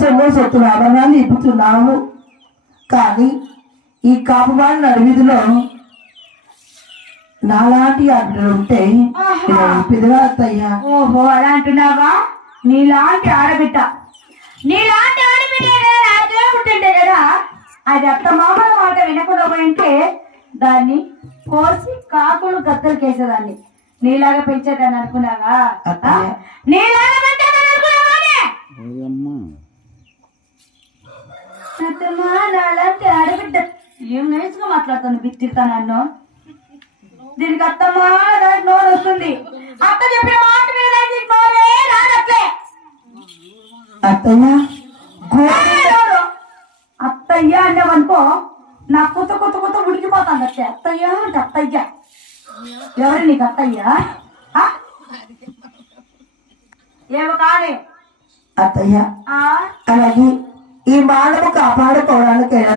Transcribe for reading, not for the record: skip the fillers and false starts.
సొమ్ము సొత్తులు ఆభరణాలు ఇప్పుతున్నావు. కానీ ఈ కాపుమాడిన అడవిధిలో నాలాంటి ఆడబిడ్డలు ఉంటే పిదగా అత్తయ్యా. ఓహో అలా అంటున్నావా? నీలాంటి ఆడబిడ్డ పుట్టింటే కదా అది అత్త మామల మాట వినకుండా పోయింటే దాన్ని కోసి కాకులు గద్దలు కేసేదాన్ని. నీలాగా పెంచేదాన్ని అనుకున్నావా? నీలాగా పెంచేదాన్ని అనుకున్నావానే? నాలాంటి ఆడబిడ్డ ఏం నైస్గా మాట్లాడుతాను, బిత్తిరుతా నన్ను. దీనికి అత్తమ్మా దానికి నోరు వస్తుంది. అత్త చెప్పిన మాట మీద నోరే రానట్లే. అత్తయ్య అన్నావనుకో నా కొత్త కొత్త కొత్త ఉడికిపోతాను. అట్టే అత్తయ్య అంటే అత్తయ్య. ఎవరు నీకు అత్తయ్య? ఏమో కానీ అత్తయ్య అలాగే ఈ మానవు కాపాడుకోవడానికి